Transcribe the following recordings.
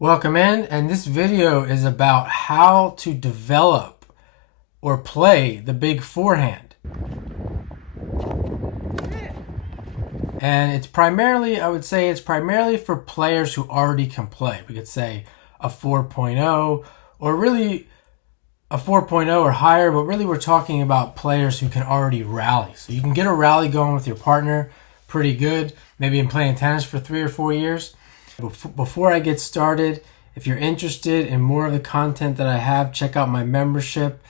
Welcome in, and this video is about how to develop or play the big forehand. And it's primarily, I would say it's primarily for players who already can play. We could say a 4.0 or really a 4.0 or higher, but really we're talking about players who can already rally. So you can get a rally going with your partner pretty good, maybe in playing tennis for 3 or 4 years. Before I get started, if you're interested in more of the content that I have, check out my membership.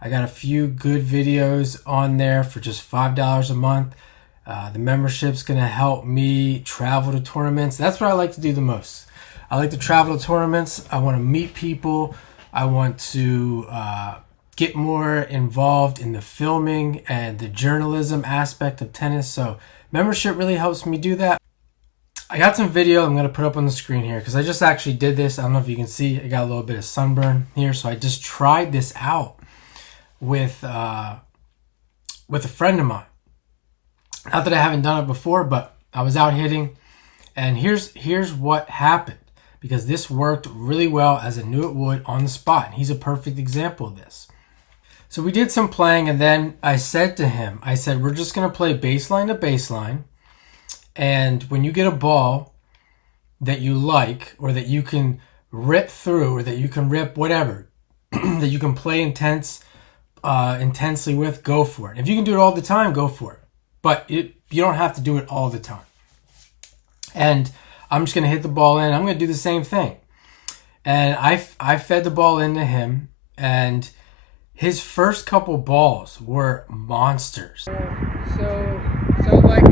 I got a few good videos on there for just $5 a month. The membership's going to help me travel to tournaments. That's what I like to do the most. I like to travel to tournaments. I want to meet people. I want to get more involved in the filming and the journalism aspect of tennis. So membership really helps me do that. I got some video I'm going to put up on the screen here because I just actually did this. I don't know if you can see. I got a little bit of sunburn here. So I just tried this out with a friend of mine. Not that I haven't done it before, but I was out hitting. And here's what happened, because this worked really well as I knew it would on the spot. And he's a perfect example of this. So we did some playing, and then I said to him, we're just going to play baseline to baseline. And when you get a ball that you like, or that you can rip through, or that you can rip whatever, that you can play intensely with, go for it. If you can do it all the time, go for it. But you don't have to do it all the time. And I'm just going to hit the ball in. I'm going to do the same thing. And I fed the ball into him, and his first couple balls were monsters. So like,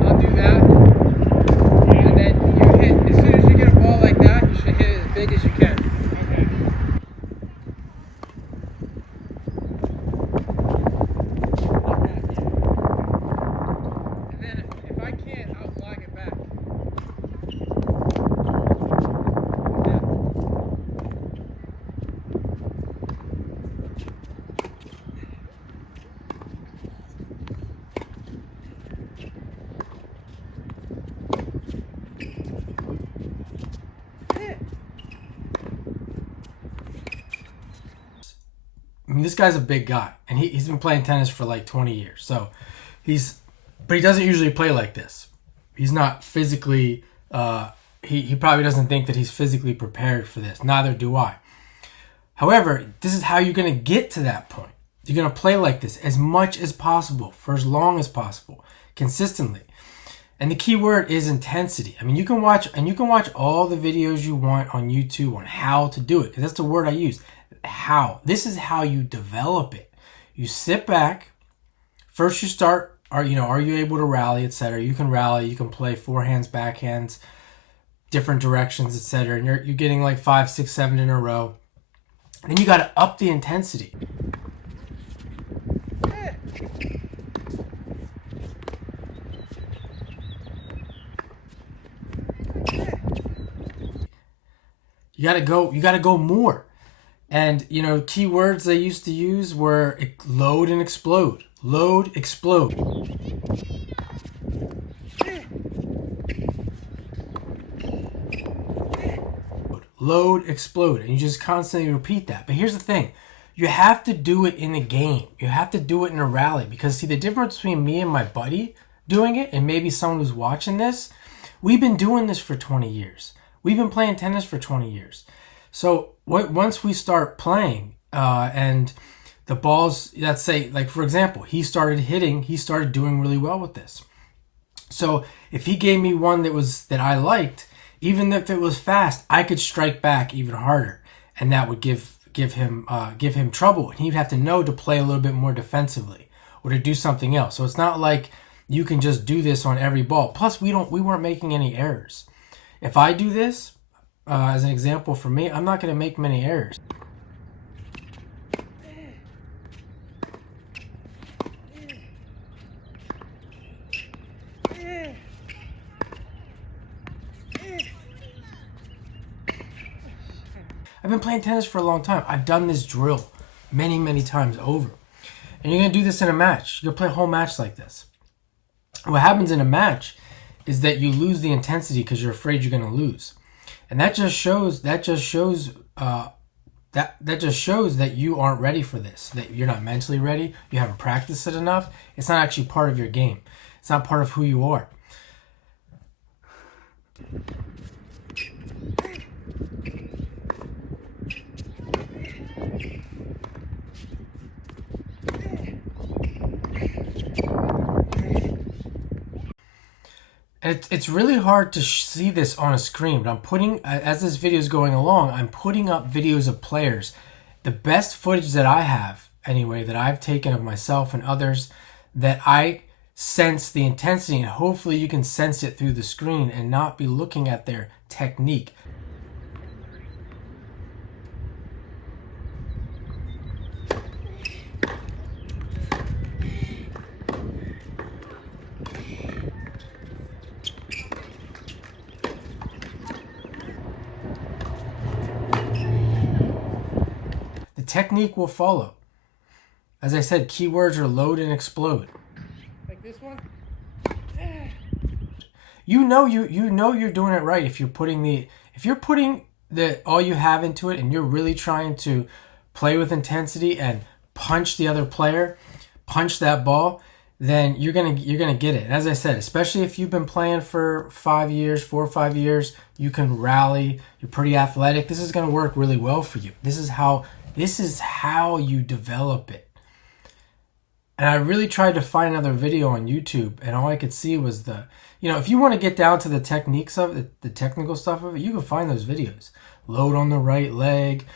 I'll do that, and then you hit, as soon as you get a ball like that, you should hit it as big as you can. Okay. And then if I can't, I'll flag it back. Yeah. I mean, this guy's a big guy, and he's been playing tennis for like 20 years. So but he doesn't usually play like this. He's not physically, he probably doesn't think that he's physically prepared for this. Neither do I. However, this is how you're going to get to that point. You're going to play like this as much as possible, for as long as possible, consistently. And the key word is intensity. I mean, you can watch all the videos you want on YouTube on how to do it, because that's the word I use. How. This is how you develop it. You sit back. First, you start. Are you able to rally, etc. You can rally. You can play forehands, backhands, different directions, etc. And you're getting like 5, 6, 7 in a row. And then you got to up the intensity. You gotta go more. And key words they used to use were load and explode. Load, explode. Load, explode. And you just constantly repeat that. But here's the thing. You have to do it in a game. You have to do it in a rally. Because see, the difference between me and my buddy doing it, and maybe someone who's watching this, we've been doing this for 20 years. We've been playing tennis for 20 years. So once we start playing and the balls, let's say, like for example, he started doing really well with this. So if he gave me one that I liked, even if it was fast, I could strike back even harder, and that would give him trouble. And he'd have to know to play a little bit more defensively or to do something else. So it's not like you can just do this on every ball. Plus, we weren't making any errors. If I do this, as an example for me, I'm not going to make many errors. I've been playing tennis for a long time. I've done this drill many, many times over. And you're going to do this in a match. You're going to play a whole match like this. What happens in a match is that you lose the intensity because you're afraid you're going to lose. And that just shows that you aren't ready for this, that you're not mentally ready, you haven't practiced it enough. It's not actually part of your game. It's not part of who you are. And it's really hard to see this on a screen, but as this video is going along, I'm putting up videos of players. The best footage that I have, anyway, that I've taken of myself and others, that I sense the intensity, and hopefully you can sense it through the screen and not be looking at their technique. Technique will follow. As I said, keywords are load and explode. Like this one? You know you're doing it right if you're putting the all you have into it, and you're really trying to play with intensity and punch the other player, punch that ball, then you're gonna get it. And as I said, especially if you've been playing for 4 or 5 years, you can rally, you're pretty athletic. This is gonna work really well for you. This is how you develop it. And I really tried to find another video on YouTube, and all I could see was if you want to get down to the techniques of it, the technical stuff of it, you can find those videos. Load on the right leg,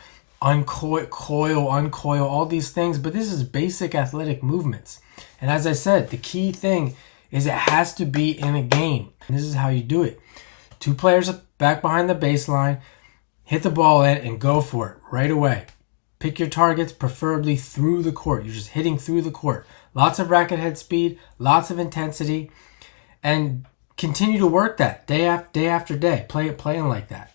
uncoil, uncoil, all these things. But this is basic athletic movements. And as I said, the key thing is it has to be in a game. And this is how you do it. 2 players back behind the baseline, hit the ball in and go for it right away. Pick your targets, preferably through the court. You're just hitting through the court. Lots of racket head speed, lots of intensity, and continue to work that day after day. Playing like that.